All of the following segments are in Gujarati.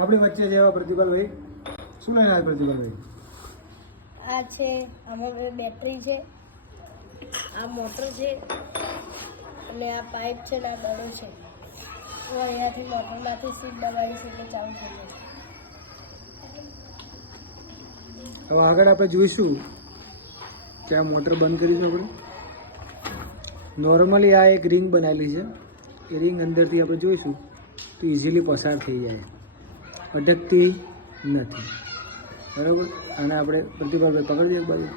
આપણી વચ્ચે જેવા પ્રતિભાલભાઈ શું લઈને આવ્યા પ્રતિભાલભાઈ? આ છે આમાં બેટરી છે, આ મોટર છે અને આ પાઇપ છે ને આ દડો છે. તો અહીંયાથી મોટરમાંથી સ્વિચ દબાવી છે એટલે ચાલુ થઈ જાય. હવે આગળ આપણે જોઈશું કે આ મોટર બંધ કરીશું આપણે. નોર્મલી આ એક રિંગ બનાવેલી છે, એ રિંગ અંદરથી આપણે જોઈશું તો ઇઝીલી પસાર થઈ જાય, અટકતી નથી. બરાબર, આને આપણે પ્રતિભાભાઈ પકડી એક બાજુ,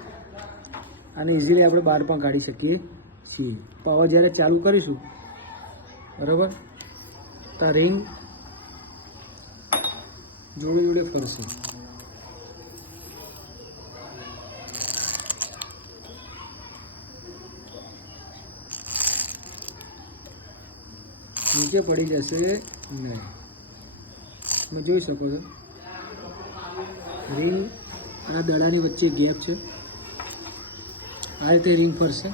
આને ઇઝીલી આપણે બહાર પણ કાઢી શકીએ છીએ. પાવર જ્યારે ચાલુ કરીશું બરાબર તો આ રિંગ જોડે જોડે ફરશે. નીચે પડી જશે નહીં. તમે જોઈ શકો છો રિંગ આ દડાની વચ્ચે ગેપ છે, આ રીતે રિંગ ફરશે.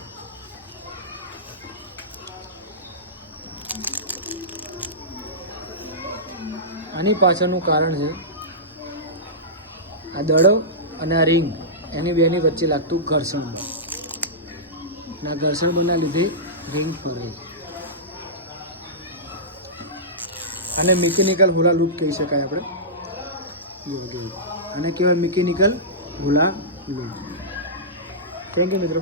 આની પાછળનું કારણ છે આ દડો અને આ રિંગ એની બેની વચ્ચે લાગતું ઘર્ષણ. આ ઘર્ષણ બનના લીધે રિંગ ફરે છે. આને મિકેનિકલ હુલા લૂપ કહી શકાય આપણે. આને કહેવાય mechanical Hula loop. Thank you મિત્રો.